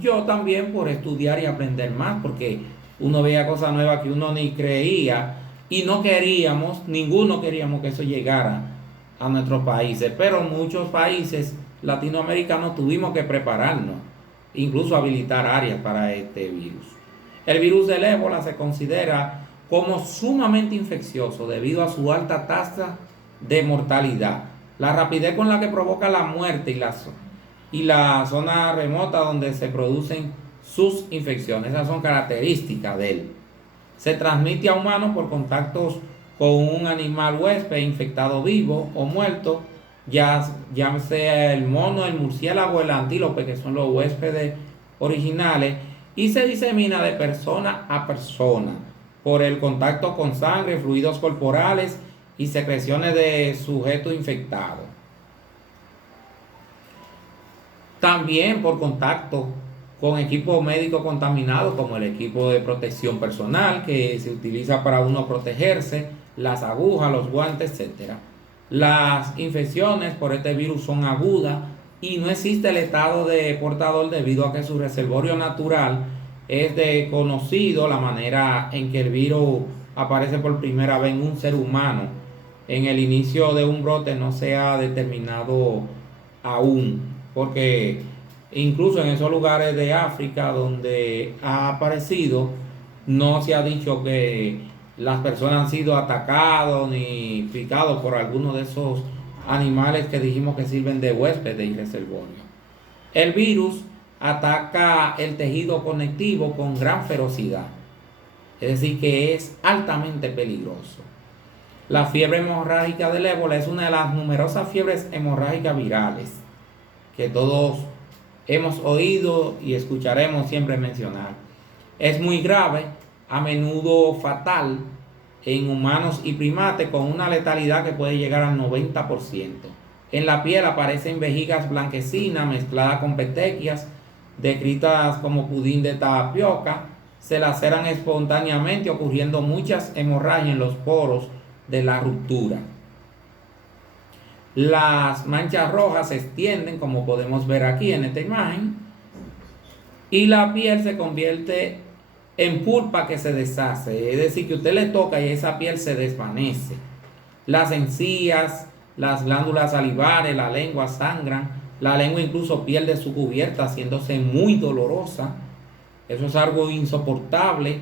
yo también por estudiar y aprender más, porque uno veía cosas nuevas que uno ni creía y no queríamos, ninguno queríamos que eso llegara a nuestros países, pero muchos países latinoamericanos tuvimos que prepararnos, incluso habilitar áreas para este virus. El virus del ébola se considera como sumamente infeccioso debido a su alta tasa de mortalidad, la rapidez con la que provoca la muerte y la zona remota donde se producen sus infecciones. Esas son características de él. Se transmite a humanos por contactos con un animal huésped infectado vivo o muerto, ya sea el mono, el murciélago, el antílope, que son los huéspedes originales, y se disemina de persona a persona por el contacto con sangre, fluidos corporales y secreciones de sujetos infectados. También por contacto con equipos médicos contaminados como el equipo de protección personal que se utiliza para uno protegerse, las agujas, los guantes, etcétera. Las infecciones por este virus son agudas y no existe el estado de portador debido a que su reservorio natural es desconocido, la manera en que el virus aparece por primera vez en un ser humano. En el inicio de un brote no se ha determinado aún, porque incluso en esos lugares de África donde ha aparecido, no se ha dicho que las personas han sido atacados ni picados por alguno de esos animales que dijimos que sirven de huésped y reservorio. El virus ataca el tejido conectivo con gran ferocidad, es decir, que es altamente peligroso. La fiebre hemorrágica del ébola es una de las numerosas fiebres hemorrágicas virales que todos hemos oído y escucharemos siempre mencionar. Es muy grave, a menudo fatal en humanos y primates, con una letalidad que puede llegar al 90%. En la piel aparecen vejigas blanquecinas mezcladas con petequias, descritas como pudín de tapioca. Se laceran espontáneamente, ocurriendo muchas hemorragias en los poros de la ruptura. Las manchas rojas se extienden, como podemos ver aquí en esta imagen, y la piel se convierte en pulpa que se deshace, es decir, que usted le toca y esa piel se desvanece. Las encías, las glándulas salivares, la lengua sangran, la lengua incluso pierde su cubierta, haciéndose muy dolorosa. Eso es algo insoportable.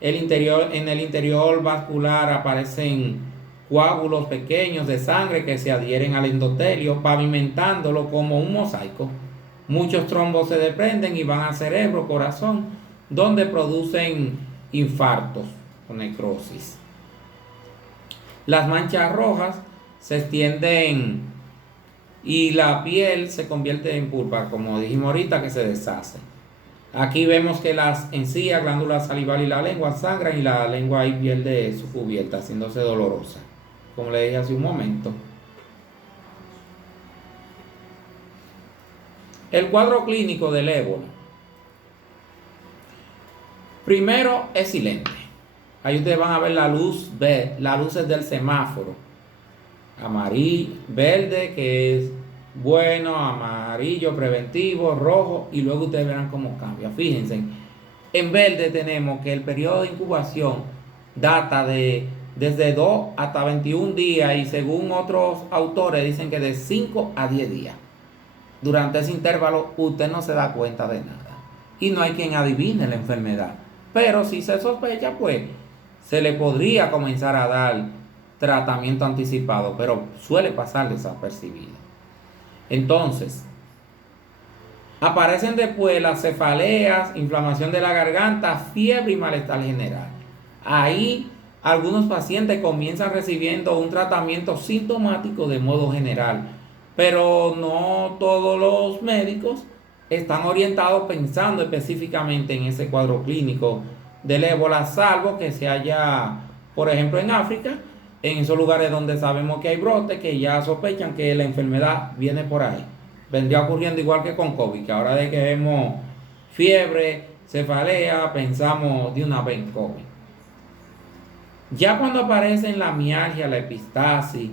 En el interior vascular aparecen coágulos pequeños de sangre que se adhieren al endotelio, pavimentándolo como un mosaico. Muchos trombos se desprenden y van al cerebro, corazón, donde producen infartos o necrosis. Las manchas rojas se extienden y la piel se convierte en pulpa, como dijimos ahorita, que se deshace. Aquí vemos que las encías, glándulas salivales y la lengua sangran y la lengua ahí pierde su cubierta, haciéndose dolorosa, como le dije hace un momento. El cuadro clínico del ébola. Primero es silente. Ahí ustedes van a ver la luz, las luces del semáforo. Amarillo, verde, que es bueno, amarillo, preventivo, rojo, y luego ustedes verán cómo cambia. Fíjense, en verde tenemos que el periodo de incubación data desde 2 hasta 21 días y según otros autores dicen que de 5 a 10 días. Durante ese intervalo usted no se da cuenta de nada y no hay quien adivine la enfermedad, pero si se sospecha, pues se le podría comenzar a dar tratamiento anticipado, pero suele pasar desapercibido. Entonces, aparecen después las cefaleas, inflamación de la garganta, fiebre y malestar general. Ahí algunos pacientes comienzan recibiendo un tratamiento sintomático de modo general, pero no todos los médicos están orientados pensando específicamente en ese cuadro clínico del ébola, salvo que se haya, por ejemplo, en África, en esos lugares donde sabemos que hay brotes, que ya sospechan que la enfermedad viene por ahí. Vendría ocurriendo igual que con COVID, que ahora de que vemos fiebre, cefalea, pensamos de una vez en COVID. Ya cuando aparecen la mialgia, la epistasis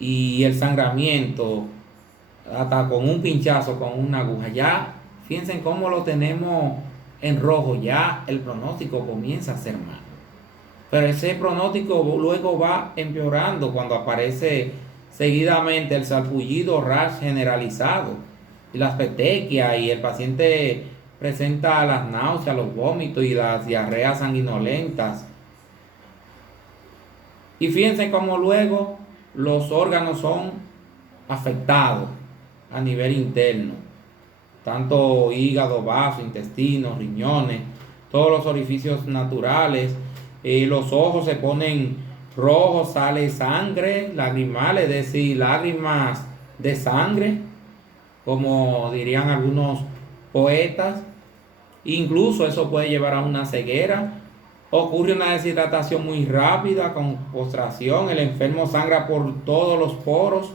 y el sangramiento, hasta con un pinchazo, con una aguja, ya fíjense en cómo lo tenemos en rojo, ya el pronóstico comienza a ser malo. Pero ese pronóstico luego va empeorando cuando aparece seguidamente el salpullido rash generalizado y las petequias, y el paciente presenta las náuseas, los vómitos y las diarreas sanguinolentas. Y fíjense cómo luego los órganos son afectados a nivel interno, tanto hígado, vaso, intestinos, riñones, todos los orificios naturales. Los ojos se ponen rojos, sale sangre, lagrimales, es decir, lágrimas de sangre, como dirían algunos poetas. Incluso eso puede llevar a una ceguera. Ocurre una deshidratación muy rápida con postración. El enfermo sangra por todos los poros,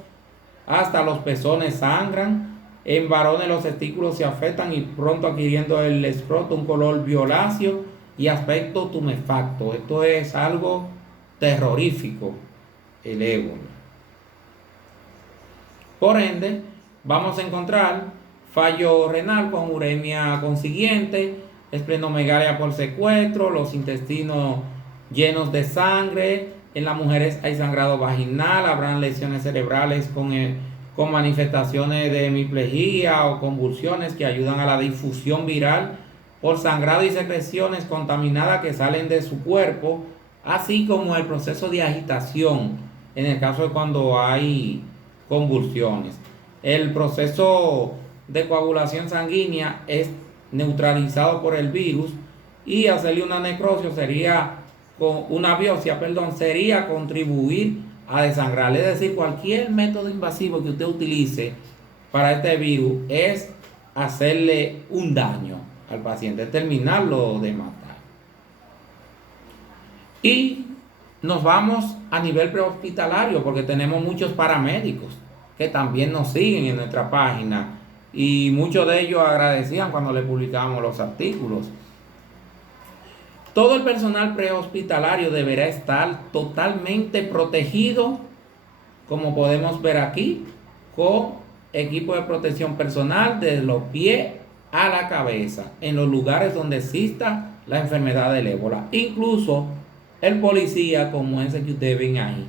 hasta los pezones sangran. En varones los testículos se afectan y pronto adquiriendo el escroto un color violáceo y aspecto tumefacto. Esto es algo terrorífico, el ébola. Por ende, vamos a encontrar fallo renal con uremia consiguiente, esplenomegalia por secuestro, los intestinos llenos de sangre. En las mujeres hay sangrado vaginal, habrán lesiones cerebrales con manifestaciones de hemiplegia o convulsiones que ayudan a la difusión viral por sangrado y secreciones contaminadas que salen de su cuerpo, así como el proceso de agitación en el caso de cuando hay convulsiones. El proceso de coagulación sanguínea es neutralizado por el virus, y hacerle una necrosis sería, con una biopsia, sería contribuir a desangrar. Es decir, cualquier método invasivo que usted utilice para este virus es hacerle un daño al paciente, terminarlo de matar. Y nos vamos a nivel prehospitalario, porque tenemos muchos paramédicos que también nos siguen en nuestra página, y muchos de ellos agradecían cuando le publicamos los artículos. Todo el personal prehospitalario deberá estar totalmente protegido, como podemos ver aquí, con equipo de protección personal desde los pies a la cabeza, en los lugares donde exista la enfermedad del ébola. Incluso el policía, como ese que ustedes ven ahí,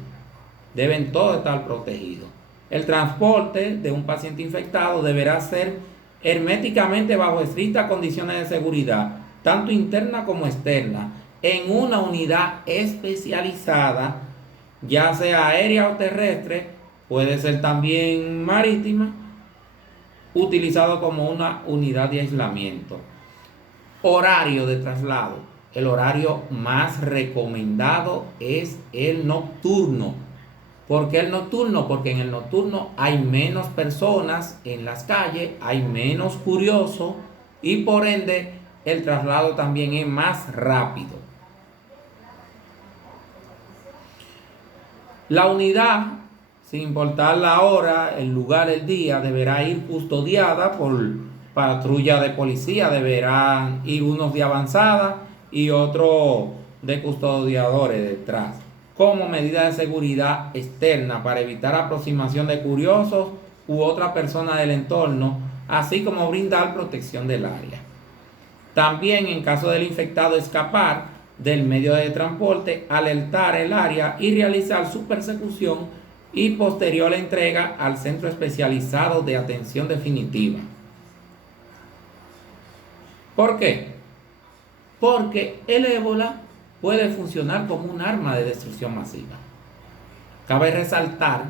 deben todos estar protegidos. El transporte de un paciente infectado deberá ser herméticamente bajo estrictas condiciones de seguridad, tanto interna como externa, en una unidad especializada, ya sea aérea o terrestre, puede ser también marítima, utilizado como una unidad de aislamiento. Horario de traslado. El horario más recomendado es el nocturno. ¿Por qué el nocturno? Porque en el nocturno hay menos personas en las calles, hay menos curiosos, y por ende el traslado también es más rápido. La unidad, sin importar la hora, el lugar, el día, deberá ir custodiada por patrulla de policía. Deberán ir unos de avanzada y otros de custodiadores detrás, como medida de seguridad externa para evitar aproximación de curiosos u otra persona del entorno, así como brindar protección del área. También, en caso del infectado escapar del medio de transporte, alertar el área y realizar su persecución y posterior entrega al centro especializado de atención definitiva. ¿Por qué? Porque el ébola puede funcionar como un arma de destrucción masiva. Cabe resaltar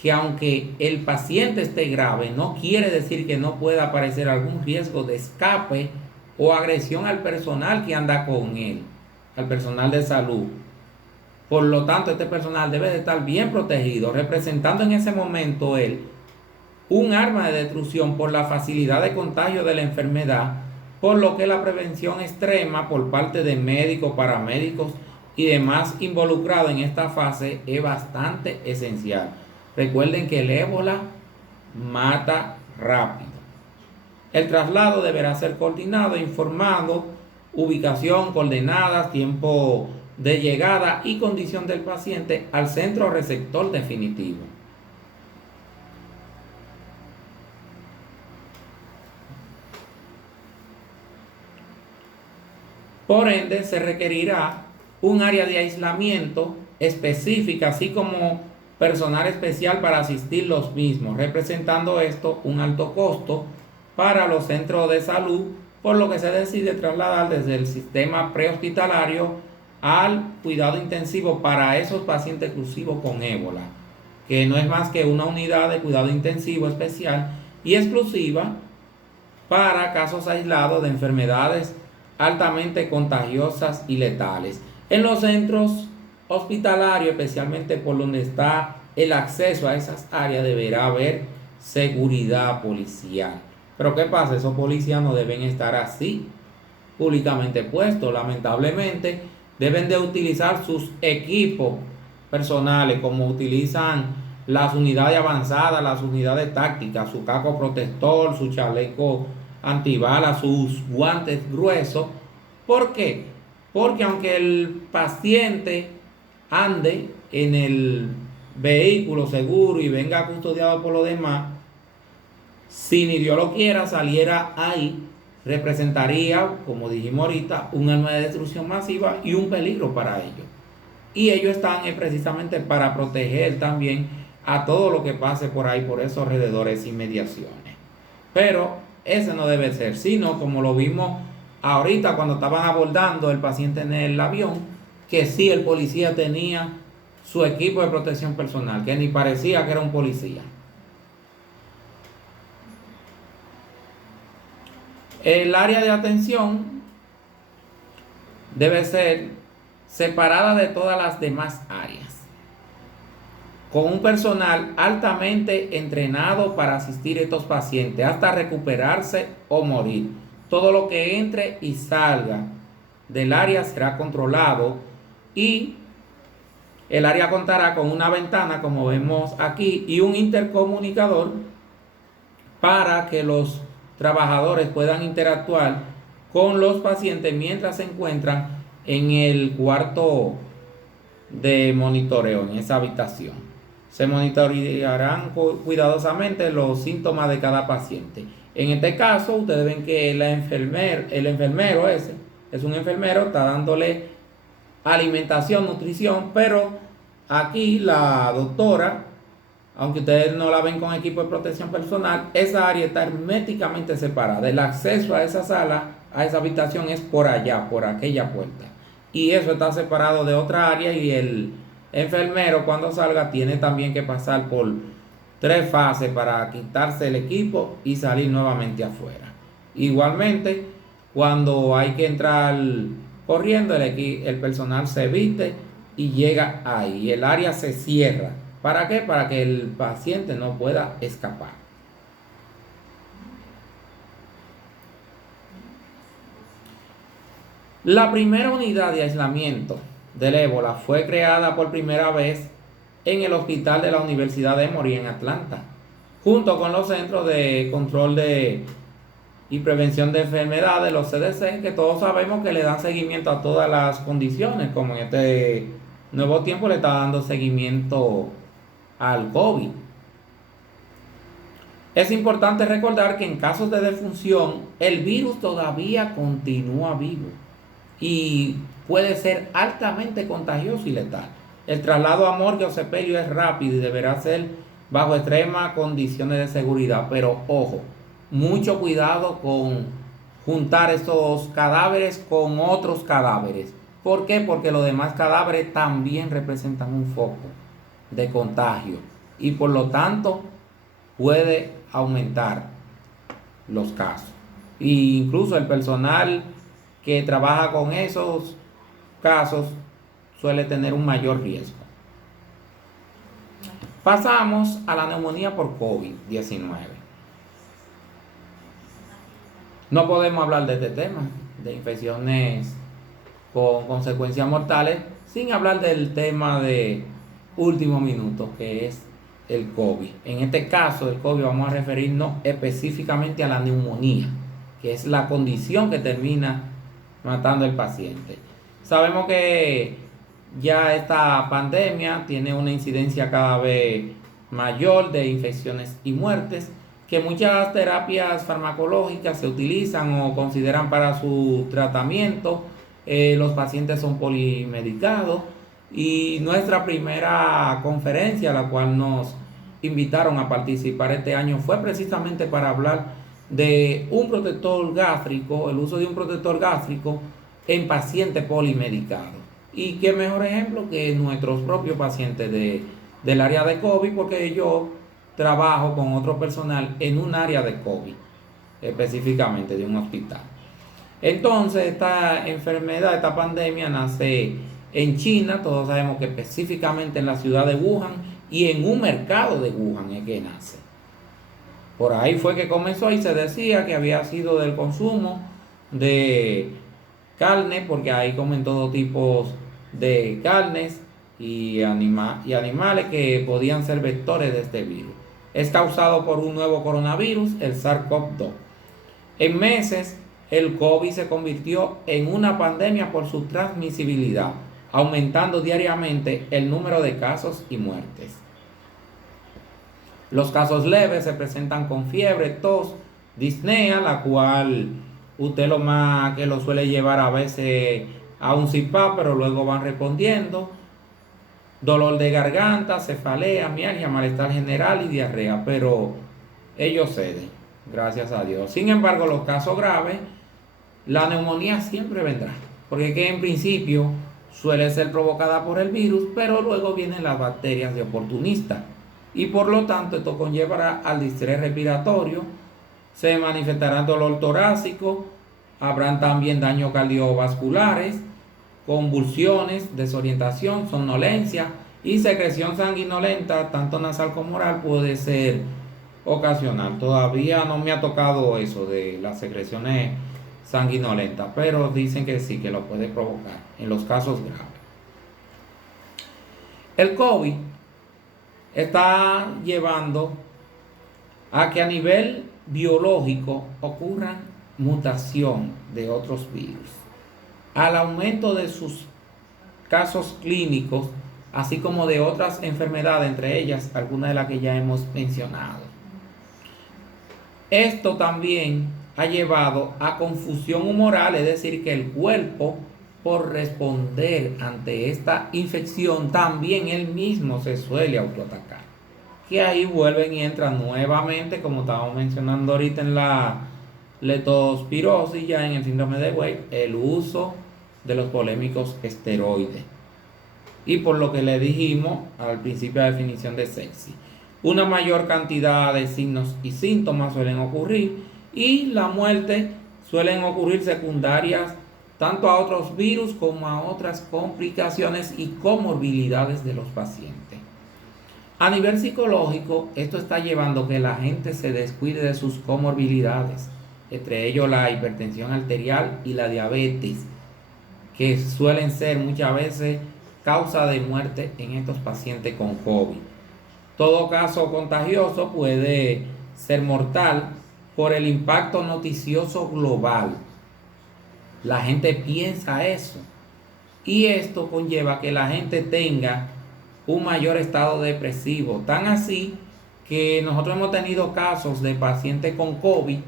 que aunque el paciente esté grave, no quiere decir que no pueda aparecer algún riesgo de escape o agresión al personal que anda con él, al personal de salud. Por lo tanto, este personal debe de estar bien protegido, representando en ese momento él un arma de destrucción por la facilidad de contagio de la enfermedad, por lo que la prevención extrema por parte de médicos, paramédicos y demás involucrados en esta fase es bastante esencial. Recuerden que el ébola mata rápido. El traslado deberá ser coordinado, informado, ubicación, coordenadas, tiempo de llegada y condición del paciente al centro receptor definitivo. Por ende, se requerirá un área de aislamiento específica, así como personal especial para asistir los mismos, representando esto un alto costo para los centros de salud, por lo que se decide trasladar desde el sistema prehospitalario al cuidado intensivo para esos pacientes exclusivos con ébola, que no es más que una unidad de cuidado intensivo especial y exclusiva para casos aislados de enfermedades altamente contagiosas y letales. En los centros hospitalarios, especialmente por donde está el acceso a esas áreas, deberá haber seguridad policial. Pero ¿qué pasa? Esos policías no deben estar así públicamente puestos. Lamentablemente deben de utilizar sus equipos personales, como utilizan las unidades avanzadas, las unidades tácticas, su casco protector, su chaleco antibalas, sus guantes gruesos. ¿Por qué? Porque aunque el paciente ande en el vehículo seguro y venga custodiado por los demás, si ni Dios lo quiera saliera ahí, representaría, como dijimos ahorita, un arma de destrucción masiva y un peligro para ellos. Y ellos están precisamente para proteger también a todo lo que pase por ahí, por esos alrededores y inmediaciones. Pero ese no debe ser, sino como lo vimos ahorita cuando estaban abordando el paciente en el avión, que sí, el policía tenía su equipo de protección personal, que ni parecía que era un policía. El área de atención debe ser separada de todas las demás áreas, con un personal altamente entrenado para asistir a estos pacientes hasta recuperarse o morir. Todo lo que entre y salga del área será controlado y el área contará con una ventana, como vemos aquí, y un intercomunicador para que los trabajadores puedan interactuar con los pacientes mientras se encuentran en el cuarto de monitoreo, en esa habitación. Se monitorearán cuidadosamente los síntomas de cada paciente. En este caso, ustedes ven que el enfermero ese es un enfermero, está dándole alimentación, nutrición, pero aquí la doctora, aunque ustedes no la ven con equipo de protección personal, esa área está herméticamente separada. El acceso a esa sala, a esa habitación, es por allá, por aquella puerta. Y eso está separado de otra área, y el enfermero cuando salga tiene también que pasar por 3 fases para quitarse el equipo y salir nuevamente afuera. Igualmente, cuando hay que entrar corriendo, el personal se viste y llega ahí. El área se cierra. ¿Para qué? Para que el paciente no pueda escapar. La primera unidad de aislamiento del ébola fue creada por primera vez en el hospital de la Universidad de Emory en Atlanta, junto con los Centros de Control y Prevención de Enfermedades, los CDC, que todos sabemos que le dan seguimiento a todas las condiciones, como en este nuevo tiempo le está dando seguimiento al COVID. Es importante recordar que en casos de defunción, el virus todavía continúa vivo y puede ser altamente contagioso y letal. El traslado a morgue o sepelio es rápido y deberá ser bajo extremas condiciones de seguridad. Pero ojo, mucho cuidado con juntar esos cadáveres con otros cadáveres. ¿Por qué? Porque los demás cadáveres también representan un foco de contagio y por lo tanto puede aumentar los casos. E incluso el personal que trabaja con esos casos suele tener un mayor riesgo. Pasamos a la neumonía por COVID-19. No podemos hablar de este tema, de infecciones con consecuencias mortales, sin hablar del tema de último minuto, que es el COVID. En este caso, el COVID, vamos a referirnos específicamente a la neumonía, que es la condición que termina matando al paciente. Sabemos que ya esta pandemia tiene una incidencia cada vez mayor de infecciones y muertes, que muchas terapias farmacológicas se utilizan o consideran para su tratamiento, los pacientes son polimedicados y nuestra primera conferencia, a la cual nos invitaron a participar este año, fue precisamente para hablar de un protector gástrico, el uso de un protector gástrico en pacientes polimedicados. Y qué mejor ejemplo que nuestros propios pacientes del área de COVID, porque yo trabajo con otro personal en un área de COVID, específicamente de un hospital. Entonces, esta enfermedad, esta pandemia nace en China, todos sabemos que específicamente en la ciudad de Wuhan y en un mercado de Wuhan es que nace. Por ahí fue que comenzó y se decía que había sido del consumo de carne, porque ahí comen todo tipo de carnes y animales que podían ser vectores de este virus. Es causado por un nuevo coronavirus, el SARS-CoV-2. En meses, el COVID se convirtió en una pandemia por su transmisibilidad, aumentando diariamente el número de casos y muertes. Los casos leves se presentan con fiebre, tos, disnea, la cual usted lo más que lo suele llevar a veces a un CPAP, pero luego van respondiendo. Dolor de garganta, cefalea, mialgia, malestar general y diarrea, pero ellos ceden, gracias a Dios. Sin embargo, los casos graves, la neumonía siempre vendrá, porque que en principio suele ser provocada por el virus, pero luego vienen las bacterias de oportunista. Y por lo tanto esto conllevará al distrés respiratorio, se manifestará dolor torácico, habrán también daños cardiovasculares, convulsiones, desorientación, somnolencia y secreción sanguinolenta, tanto nasal como oral, puede ser ocasional. Todavía no me ha tocado eso de las secreciones sanguinolentas, pero dicen que sí, que lo puede provocar en los casos graves. El COVID está llevando a que a nivel biológico ocurran mutación de otros virus, al aumento de sus casos clínicos, así como de otras enfermedades, entre ellas algunas de las que ya hemos mencionado. Esto también ha llevado a confusión humoral, es decir, que el cuerpo, por responder ante esta infección, también él mismo se suele autoatacar. Que ahí vuelven y entran nuevamente, como estábamos mencionando ahorita en la leptospirosis, ya en el síndrome de Weill, el uso de los polémicos esteroides. Y por lo que le dijimos al principio de la definición de sepsis, una mayor cantidad de signos y síntomas suelen ocurrir y la muerte suelen ocurrir secundarias tanto a otros virus como a otras complicaciones y comorbilidades de los pacientes. A nivel psicológico, esto está llevando a que la gente se descuide de sus comorbilidades, entre ellos la hipertensión arterial y la diabetes, que suelen ser muchas veces causa de muerte en estos pacientes con COVID. Todo caso contagioso puede ser mortal por el impacto noticioso global. La gente piensa eso y esto conlleva que la gente tenga un mayor estado depresivo, tan así que nosotros hemos tenido casos de pacientes con COVID,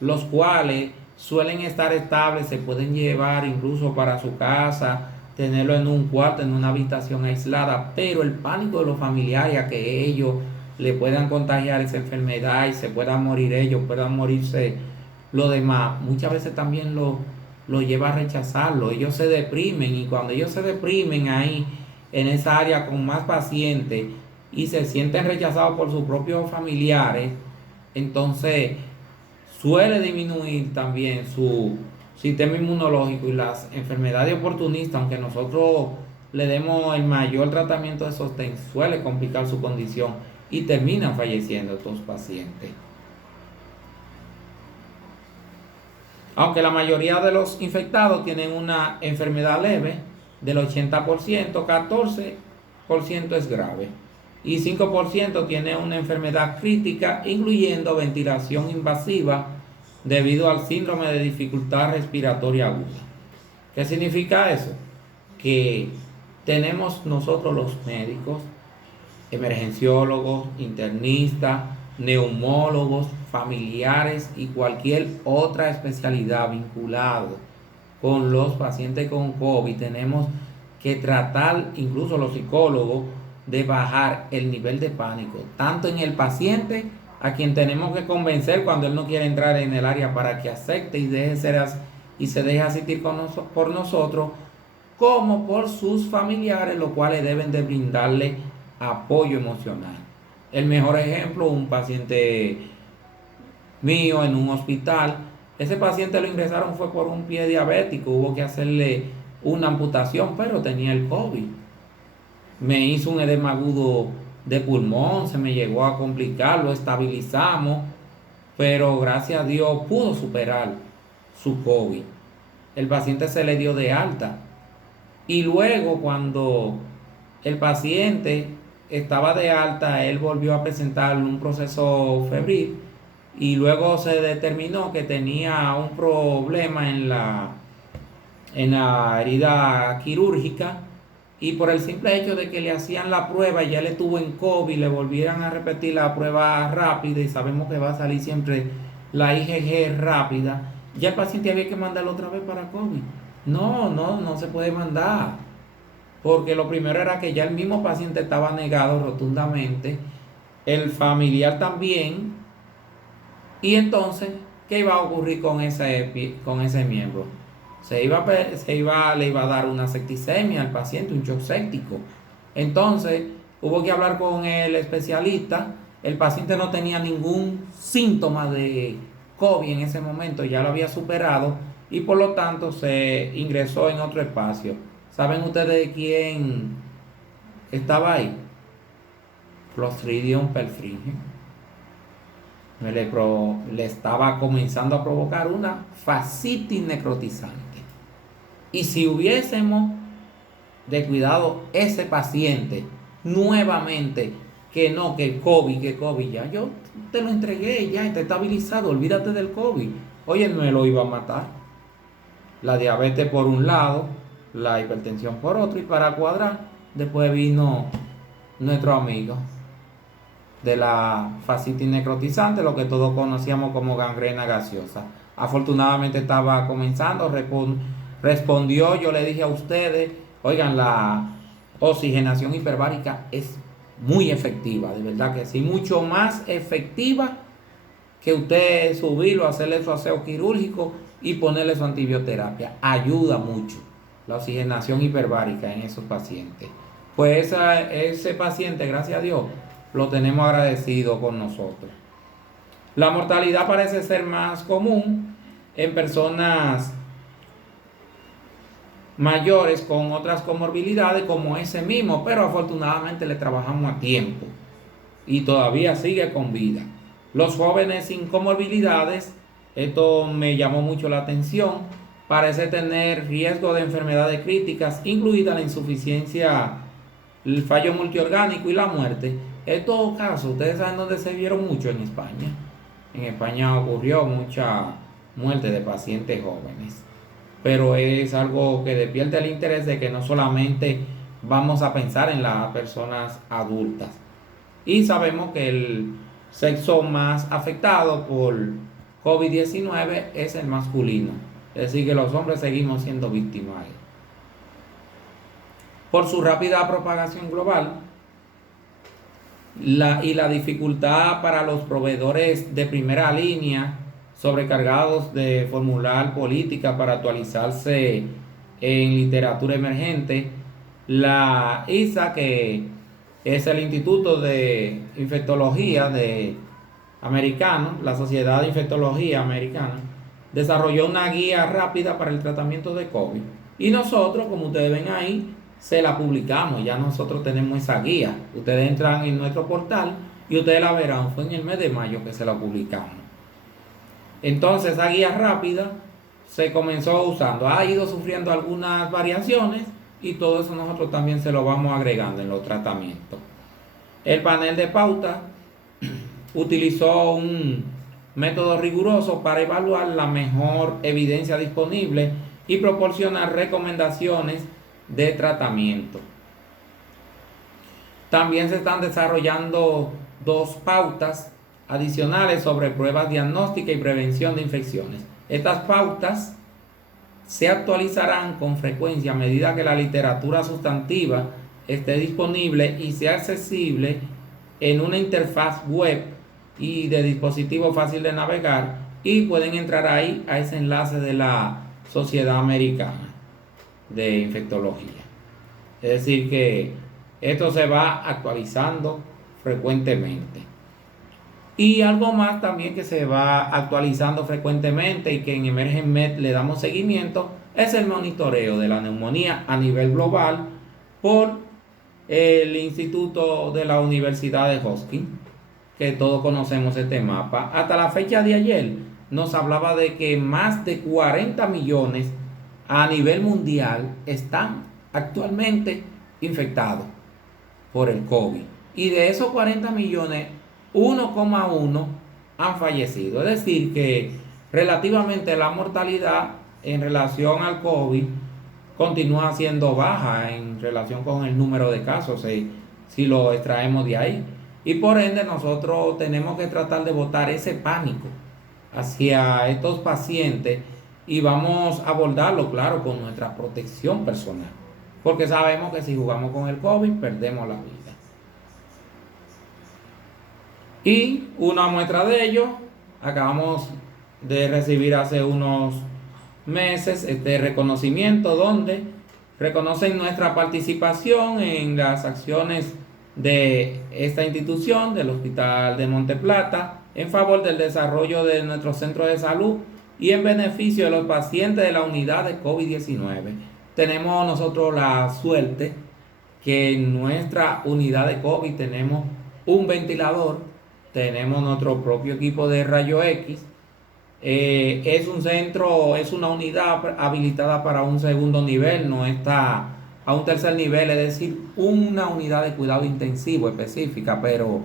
los cuales suelen estar estables, se pueden llevar incluso para su casa, tenerlo en un cuarto, en una habitación aislada, pero el pánico de los familiares a que ellos le puedan contagiar esa enfermedad y se puedan morir ellos, puedan morirse los demás, muchas veces también lo lleva a rechazarlo. Ellos se deprimen y cuando ellos se deprimen ahí en esa área con más pacientes y se sienten rechazados por sus propios familiares, entonces suele disminuir también su sistema inmunológico y las enfermedades oportunistas, aunque nosotros le demos el mayor tratamiento de sostén, suele complicar su condición y terminan falleciendo estos pacientes. Aunque la mayoría de los infectados tienen una enfermedad leve, del 80%, 14% es grave y 5% tiene una enfermedad crítica, incluyendo ventilación invasiva debido al síndrome de dificultad respiratoria aguda. ¿Qué significa eso? Que tenemos nosotros los médicos, emergenciólogos, internistas, neumólogos, familiares y cualquier otra especialidad vinculado con los pacientes con COVID. Tenemos que tratar, incluso los psicólogos, de bajar el nivel de pánico, tanto en el paciente, a quien tenemos que convencer cuando él no quiere entrar en el área para que acepte y y se deje asistir por nosotros, como por sus familiares, los cuales deben de brindarle apoyo emocional. El mejor ejemplo, un paciente mío en un hospital. Ese paciente lo ingresaron fue por un pie diabético, hubo que hacerle una amputación, pero tenía el COVID. Me hizo un edema agudo de pulmón, se me llegó a complicar, lo estabilizamos, pero gracias a Dios pudo superar su COVID. El paciente se le dio de alta. Y luego, cuando el paciente estaba de alta, él volvió a presentar un proceso febril y luego se determinó que tenía un problema en la herida quirúrgica, y por el simple hecho de que le hacían la prueba y ya le tuvo en COVID, le volvieran a repetir la prueba rápida, y sabemos que va a salir siempre la IgG rápida, ya el paciente había que mandarlo otra vez para COVID. No se puede mandar, porque lo primero era que ya el mismo paciente estaba negado rotundamente, el familiar también, y entonces, ¿qué iba a ocurrir con ese miembro? Le iba a dar una septicemia al paciente, un shock séptico. Entonces, hubo que hablar con el especialista. El paciente no tenía ningún síntoma de COVID en ese momento, ya lo había superado, y por lo tanto se ingresó en otro espacio. ¿Saben ustedes quién estaba ahí? Clostridium perfringens. Le estaba comenzando a provocar una fascitis necrotizante. Y si hubiésemos descuidado ese paciente nuevamente, que COVID, ya yo te lo entregué, ya está estabilizado, olvídate del COVID. Oye, no me lo iba a matar. La diabetes por un lado, la hipertensión por otro, y para cuadrar, después vino nuestro amigo de la fascitis necrotizante, lo que todos conocíamos como gangrena gaseosa. Afortunadamente estaba comenzando, respondió. Yo le dije a ustedes, oigan, la oxigenación hiperbárica es muy efectiva, de verdad que sí, mucho más efectiva que usted subirlo, hacerle su aseo quirúrgico y ponerle su antibioterapia. Ayuda mucho la oxigenación hiperbárica en esos pacientes. Pues ese paciente, gracias a Dios, lo tenemos agradecido con nosotros. La mortalidad parece ser más común en personas mayores con otras comorbilidades como ese mismo, pero afortunadamente le trabajamos a tiempo y todavía sigue con vida. Los jóvenes sin comorbilidades, esto me llamó mucho la atención, parece tener riesgo de enfermedades críticas, incluida la insuficiencia, el fallo multiorgánico y la muerte. Estos casos, ustedes saben dónde se vieron mucho: en España. En España ocurrió mucha muerte de pacientes jóvenes. Pero es algo que despierte el interés de que no solamente vamos a pensar en las personas adultas. Y sabemos que el sexo más afectado por COVID-19 es el masculino. Es decir, que los hombres seguimos siendo víctimas. Por su rápida propagación global y la dificultad para los proveedores de primera línea, sobrecargados de formular políticas para actualizarse en literatura emergente, la ISA, que es el Instituto de Infectología americano, la Sociedad de Infectología Americana, desarrolló una guía rápida para el tratamiento de COVID. Y nosotros, como ustedes ven ahí, se la publicamos. Ya nosotros tenemos esa guía. Ustedes entran en nuestro portal y ustedes la verán. Fue en el mes de mayo que se la publicamos. Entonces, esa guía rápida se comenzó usando. Ha ido sufriendo algunas variaciones y todo eso nosotros también se lo vamos agregando en los tratamientos. El panel de pauta utilizó un método riguroso para evaluar la mejor evidencia disponible y proporcionar recomendaciones de tratamiento. También se están desarrollando 2 pautas adicionales sobre pruebas diagnósticas y prevención de infecciones. Estas pautas se actualizarán con frecuencia a medida que la literatura sustantiva esté disponible y sea accesible en una interfaz web y de dispositivo fácil de navegar, y pueden entrar ahí a ese enlace de la Sociedad Americana de Infectología. Es decir que esto se va actualizando frecuentemente. Y algo más también que se va actualizando frecuentemente y que en EmergenMed le damos seguimiento es el monitoreo de la neumonía a nivel global por el Instituto de la Universidad de Hopkins, que todos conocemos este mapa. Hasta la fecha de ayer nos hablaba de que más de 40 millones a nivel mundial están actualmente infectados por el COVID. Y de esos 40 millones, 1,1 han fallecido. Es decir, que relativamente la mortalidad en relación al COVID continúa siendo baja en relación con el número de casos, si lo extraemos de ahí. Y por ende nosotros tenemos que tratar de botar ese pánico hacia estos pacientes y vamos a abordarlo, claro, con nuestra protección personal, porque sabemos que si jugamos con el COVID perdemos la vida. Y una muestra de ello, acabamos de recibir hace unos meses este reconocimiento donde reconocen nuestra participación en las acciones de esta institución, del Hospital de Monte Plata, en favor del desarrollo de nuestro centro de salud y en beneficio de los pacientes de la unidad de COVID-19. Tenemos nosotros la suerte que en nuestra unidad de COVID tenemos un ventilador, tenemos nuestro propio equipo de rayo X. Es un centro, es una unidad habilitada para un segundo nivel, no está a un tercer nivel, es decir, una unidad de cuidado intensivo específica. Pero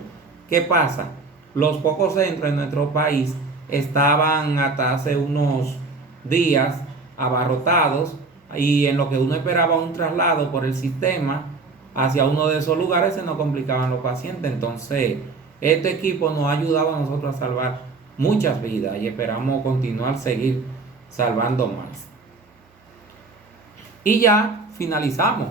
¿qué pasa? Los pocos centros en nuestro país estaban hasta hace unos días abarrotados, y en lo que uno esperaba un traslado por el sistema hacia uno de esos lugares se nos complicaban los pacientes. Entonces este equipo nos ha ayudado a nosotros a salvar muchas vidas y esperamos continuar seguir salvando más. Y ya finalizamos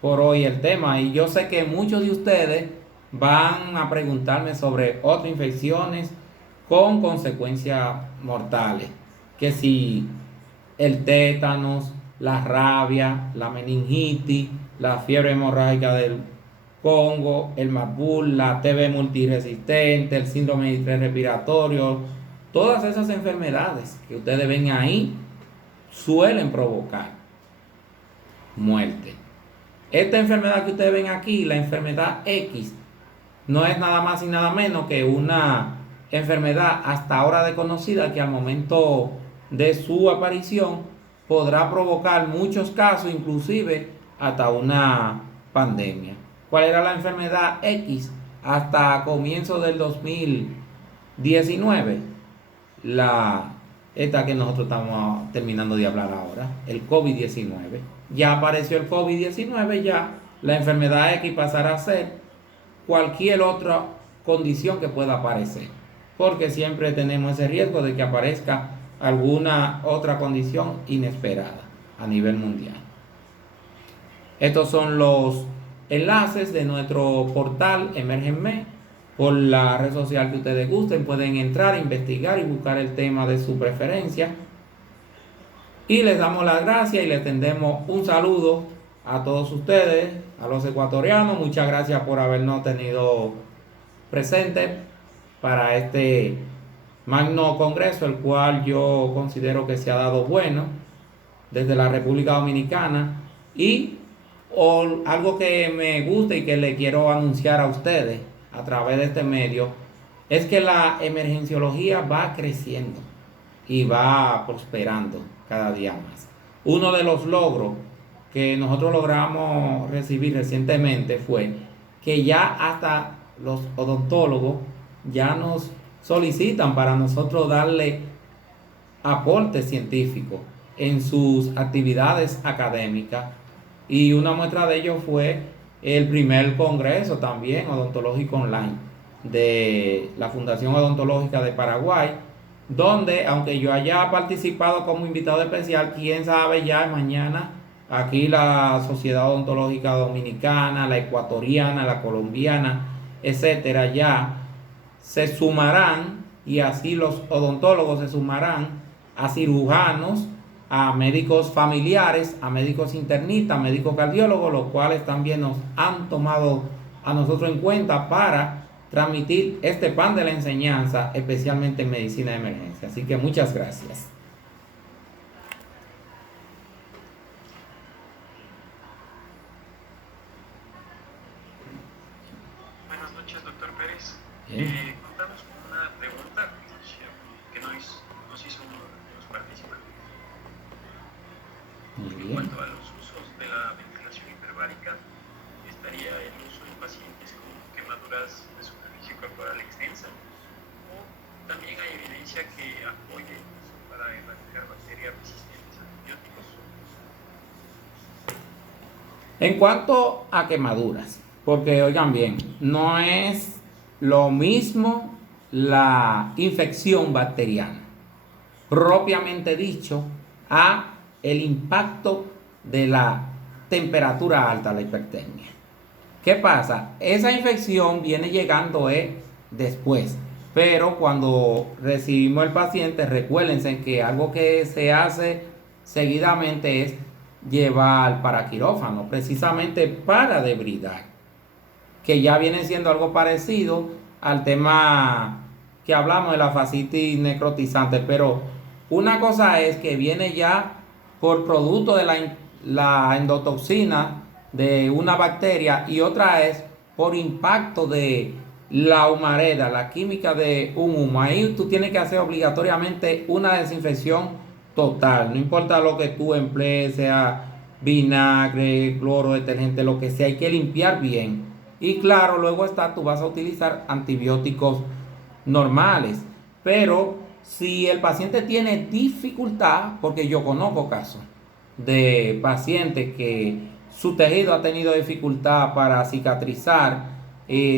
por hoy el tema, y yo sé que muchos de ustedes van a preguntarme sobre otras infecciones con consecuencias mortales, que si el tétanos, la rabia, la meningitis, la fiebre hemorrágica del Congo, el Marburg, la TB multiresistente, el síndrome de estrés respiratorio. Todas esas enfermedades que ustedes ven ahí suelen provocar muerte. Esta enfermedad que ustedes ven aquí, la enfermedad X, no es nada más y nada menos que una enfermedad hasta ahora desconocida que al momento de su aparición podrá provocar muchos casos, inclusive hasta una pandemia. ¿Cuál era la enfermedad X hasta comienzo del 2019? Esta que nosotros estamos terminando de hablar ahora, el COVID-19. Ya apareció el COVID-19, ya la enfermedad X pasará a ser cualquier otra condición que pueda aparecer, porque siempre tenemos ese riesgo de que aparezca alguna otra condición inesperada a nivel mundial. Estos son los enlaces de nuestro portal EmergenMed. Por la red social que ustedes gusten pueden entrar, investigar y buscar el tema de su preferencia. Y les damos las gracias y les tendemos un saludo a todos ustedes, a los ecuatorianos. Muchas gracias por habernos tenido presentes para este magno congreso, el cual yo considero que se ha dado bueno desde la República Dominicana. Y algo que me gusta y que le quiero anunciar a ustedes a través de este medio es que la emergenciología va creciendo y va prosperando cada día más. Uno de los logros que nosotros logramos recibir recientemente fue que ya hasta los odontólogos ya nos solicitan para nosotros darle aporte científico en sus actividades académicas, y una muestra de ello fue el primer congreso también odontológico online de la Fundación Odontológica de Paraguay, donde aunque yo haya participado como invitado especial, quién sabe ya mañana aquí la Sociedad Odontológica Dominicana, la ecuatoriana, la colombiana, etcétera, ya se sumarán y así los odontólogos se sumarán a cirujanos, a médicos familiares, a médicos internistas, médicos cardiólogos, los cuales también nos han tomado a nosotros en cuenta para transmitir este pan de la enseñanza, especialmente en medicina de emergencia. Así que muchas gracias. Buenas noches, doctor Pérez. Bien. Contamos con una pregunta que nos hizo uno de los participantes. Muy En bien. cuanto a los usos de la ventilación hiperbárica, estaría el uso en pacientes con quemaduras de superficie corporal extensa, o también hay evidencia que apoye el uso para erradicar bacterias resistentes a antibióticos. En cuanto a quemaduras, porque oigan bien, no es lo mismo la infección bacteriana, propiamente dicho, a el impacto de la temperatura alta, la hipertermia. ¿Qué pasa? Esa infección viene llegando después, pero cuando recibimos el paciente, recuérdense que algo que se hace seguidamente es llevar para quirófano, precisamente para debridar, que ya viene siendo algo parecido al tema que hablamos de la fascitis necrotizante, pero una cosa es que viene ya por producto de la endotoxina de una bacteria y otra es por impacto de la humareda, la química de un humo. Ahí tú tienes que hacer obligatoriamente una desinfección total, no importa lo que tú emplees, sea vinagre, cloro, detergente, lo que sea, hay que limpiar bien. Y claro, luego está, tú vas a utilizar antibióticos normales, pero si el paciente tiene dificultad, porque yo conozco casos de pacientes que su tejido ha tenido dificultad para cicatrizar,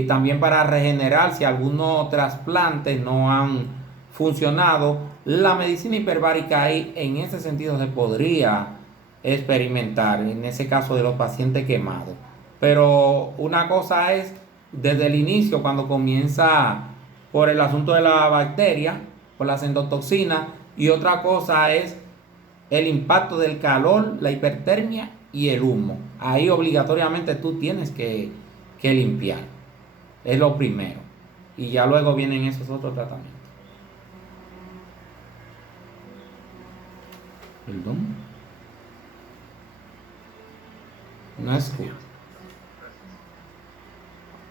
también para regenerar, si algunos trasplantes no han funcionado, la medicina hiperbárica ahí en ese sentido se podría experimentar, en ese caso de los pacientes quemados. Pero una cosa es desde el inicio, cuando comienza por el asunto de la bacteria, por las endotoxinas, y otra cosa es el impacto del calor, la hipertermia y el humo. Ahí obligatoriamente tú tienes que limpiar. Es lo primero. Y ya luego vienen esos otros tratamientos. Perdón. No escucho.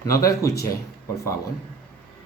No te escuché, por favor.